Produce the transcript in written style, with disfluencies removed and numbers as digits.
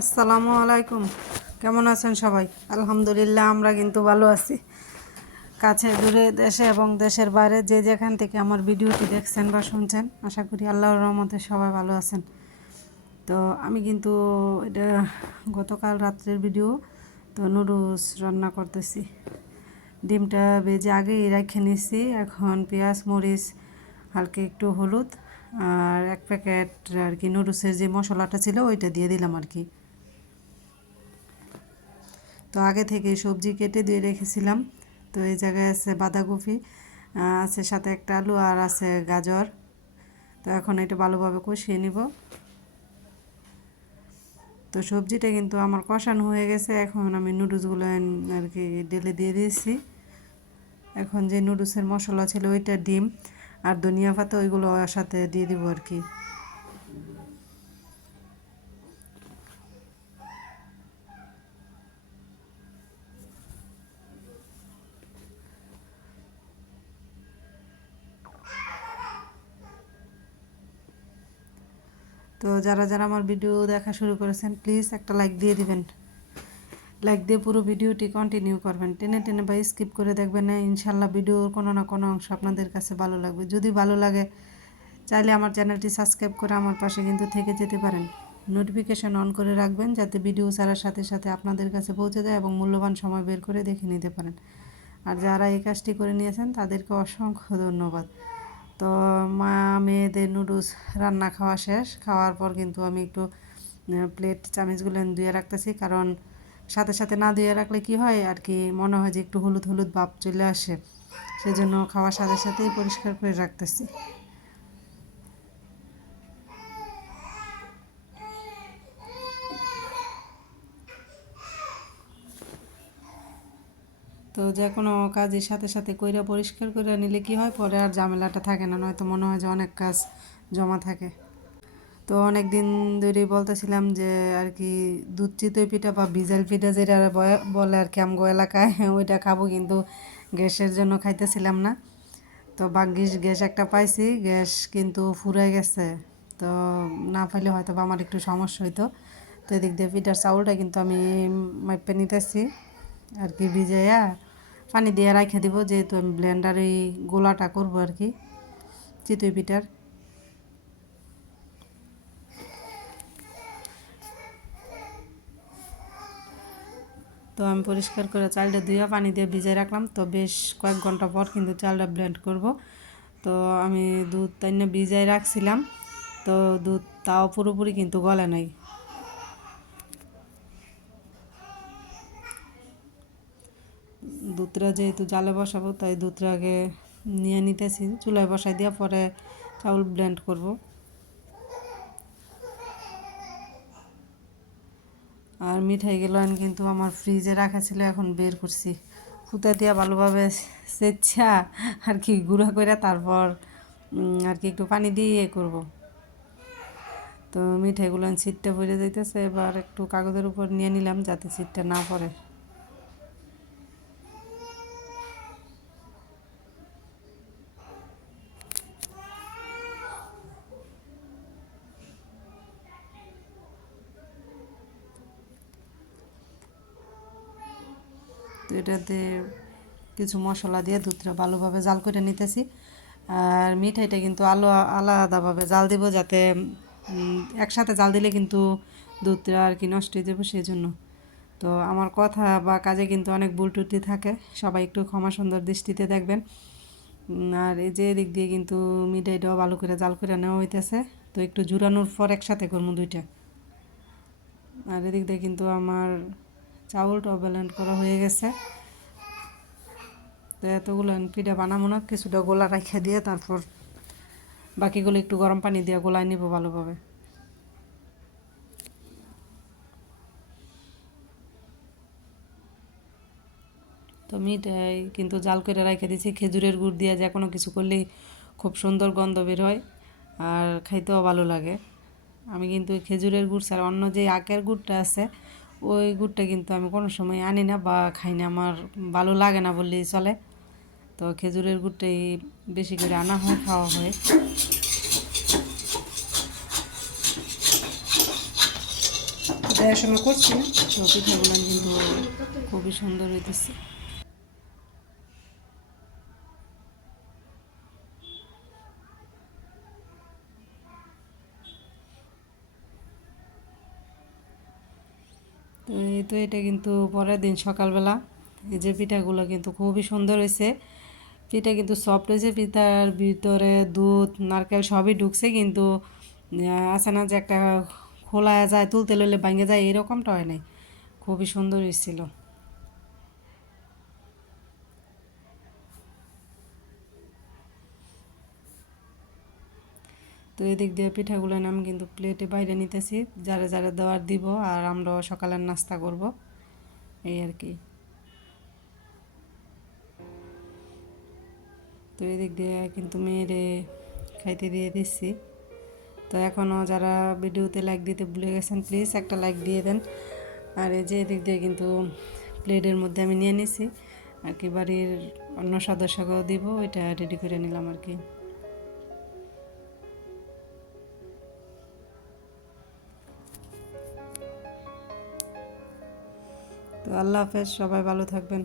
আসসালামু আলাইকুম। কেমন আছেন সবাই? আলহামদুলিল্লাহ, আমরা কিন্তু ভালো আছি। কাছে দূরে, দেশে এবং দেশের বাইরে যে যেখান থেকে আমার ভিডিওটি দেখছেন বা শুনছেন, আশা করি আল্লাহর রহমতে সবাই ভালো আছেন। তো আমি কিন্তু এটা গতকাল রাত্রের ভিডিও। তো নুডলস রান্না করতেছি। ডিমটা ভেজে আগেই রেখে নিচ্ছি। এখন পেঁয়াজ, মরিচ, হালকা একটু হলুদ আর এক প্যাকেট আর কি নুডলসের যে মশলাটা ছিল ওইটা দিয়ে দিলাম আর কি। তো আগে থেকে সবজি কেটে দিয়ে রেখেছিলাম। তো এই জায়গায় আছে বাঁধাকপি, আছে সাথে একটা আলু আর আছে গাজর। তো এখন এটা ভালোভাবে কষিয়ে নিব। তো সবজিটা কিন্তু আমার কষানো হয়ে গেছে। এখন আমি নুডলসগুলো আর কি ঢেলে দিয়ে দিয়েছি। এখন যে নুডলসের মশলা ছিল ওইটা, ডিম আর ধনিয়া পাতা, ওইগুলো সাথে দিয়ে দিব আর কি। তো যারা যারা আমার ভিডিও দেখা শুরু করেছেন, প্লিজ একটা লাইক দিয়ে দিবেন। লাইক দিয়ে পুরো ভিডিওটি কন্টিনিউ করবেন, টেনে টেনে বা স্কিপ করে দেখবেন না। ইনশাল্লাহ ভিডিওর কোনো না কোনো অংশ আপনাদের কাছে ভালো লাগবে। যদি ভালো লাগে চাইলে আমার চ্যানেলটি সাবস্ক্রাইব করে আমার পাশে কিন্তু থেকে যেতে পারেন। নোটিফিকেশান অন করে রাখবেন যাতে ভিডিও ছাড়ার সাথে সাথে আপনাদের কাছে পৌঁছে যায় এবং মূল্যবান সময় বের করে দেখে নিতে পারেন। আর যারা এই কাজটি করে নিয়েছেন তাদেরকে অসংখ্য ধন্যবাদ। তো মা মেয়েদের নুডলস রান্না খাওয়া শেষ। খাওয়ার পর কিন্তু আমি একটু প্লেট চামচগুলো ধুয়ে রাখতেছি, কারণ সাথে সাথে না ধুয়ে রাখলে কি হয় আর কি, মনে হয় যে একটু হলুদ হলুদ ভাব চলে আসে। সেজন্য খাওয়ার সাথে সাথেই পরিষ্কার করে রাখতেছি। তো যে কোনো কাজের সাথে সাথে কইরা পরিষ্কার করে নিলে কি হয়, পরে আর ঝামেলাটা থাকে না, নয়তো মনে হয় যে অনেক কাজ জমা থাকে। তো অনেক দিন ধরেই বলতেছিলাম যে আর কি দুধ চিতই পিঠা বা ভিজাল পিঠা যেটা বলে আর কি আমগো এলাকায় ওইটা খাবো, কিন্তু গ্যাসের জন্য খাইতেছিলাম না। তো ভাগ্যিস গ্যাস একটা পাইছি, গ্যাস কিন্তু ফুরাই গেছে। তো না পাইলে হয়তো বা আমার একটু সমস্যা হইতো। তো এদিক দিয়ে পিঠার চাউলটা কিন্তু আমি মাইপে নিতেছি আর কি, ভিজাইয়া পানি দিয়ে রাখে দিব, যেহেতু আমি ব্লেন্ডারে গোলাটা করবো আর কি চিতই পিঠার। তো আমি পরিষ্কার করে চালটা ধুয়ে পানি দিয়ে ভিজাই রাখলাম। তো বেশ কয়েক ঘন্টা পর কিন্তু চালটা ব্লেন্ড করব। তো আমি দুধ তাই না ভিজাই রাখছিলাম। তো দুধ তাও পুরোপুরি কিন্তু গলে নাই। দুধটা যেহেতু জালে বসাবো, তাই দুধটা আগে নিয়ে নিতেছি, চুলায় বসাই দিয়ে পরে চাউল ব্লেন্ড করব। আর মিঠাইগুলো কিন্তু আমার ফ্রিজে রাখা ছিল, এখন বের করছি। ফুটা দিয়া ভালোভাবে সেচ্ছা আর কি গুঁড়া করে তারপর আর কি একটু পানি দিয়ে করব। তো মিঠাইগুলো ছিটটা পড়ে যাইতেছে, এবার একটু কাগজের উপর নিয়ে নিলাম যাতে ছিটটা না পড়ে। তো এটাতে কিছু মশলা দিয়ে দুধটা ভালোভাবে জাল করে নিতেছি। আর মিঠাইটা কিন্তু আলাদাভাবে জাল দিব, যাতে একসাথে জাল দিলে কিন্তু দুধটা আর কি নষ্ট হয়ে যাবে, সেই জন্য। তো আমার কথা বা কাজে কিন্তু অনেক ভুল ত্রুটি থাকে, সবাই একটু ক্ষমা সুন্দর দৃষ্টিতে দেখবেন। আর এই যে এদিক দিয়ে কিন্তু মিঠাইটাও ভালো করে জাল করে নেওয়া হইতেছে। তো একটু জুড়ানোর পর একসাথে করবো দুইটা। আর এদিক দিয়ে কিন্তু আমার চাউলটাও ব্লেন্ড করা হয়ে গেছে। তো এতগুলো পিঠা বানাবো না, কিছুটা গোলা রাখে দিয়ে তারপর বাকিগুলো একটু গরম পানি দিয়ে গোলায় নিব ভালোভাবে। তো মিঠাই কিন্তু জাল করে রেখে দিয়েছি, খেজুরের গুড় দিয়ে যে কোনো কিছু করলেই খুব সুন্দর গন্ধ বের হয় আর খাইতেও ভালো লাগে। আমি কিন্তু খেজুরের গুড় ছাড়া অন্য যে আখের গুড়টা আছে ওই গুড়টা কিন্তু আমি কোনো সময় আনি না বা খাই না, আমার ভালো লাগে না বললেই চলে। তো খেজুরের গুড়টাই বেশি করে আনা হয়, খাওয়া হয়। এই সময় করছি না, তো পিঠাগুলো কিন্তু খুবই সুন্দর হইতেছে। তো এই তো এটা কিন্তু পরের দিন সকালবেলা এই যে পিঠাগুলো কিন্তু খুবই সুন্দর হয়েছে। পিঠা কিন্তু সফট হয়েছে, পিঠার ভিতরে দুধ নারকেল সবই ঢুকছে, কিন্তু আছে না যে একটা খোলা যায় তুলতে লইলে ভাঙে যায়, এরকমটা হয় নাই, খুবই সুন্দর হয়েছিল। তো এদিক দিয়ে পিঠাগুলো আমি কিন্তু প্লেটে বাইরে নিতেছি, যারা যারা দেওয়ার দিব, আর আমরাও সকালের নাস্তা করব, এই আর কি। তো এদিক দিয়ে কিন্তু মেয়েরে খাইতে দিয়ে দিচ্ছি। তো এখনও যারা ভিডিওতে লাইক দিতে ভুলে গেছেন প্লিজ একটা লাইক দিয়ে দেন। আর এই যে এদিক দিয়ে কিন্তু প্লেটের মধ্যে আমি নিয়ে নিছি আর কি, বাড়ির অন্য সদস্যকেও দিব, ওইটা রেডি করে নিলাম আর কি। তো আল্লাহ হাফেজ, সবাই ভালো থাকবেন।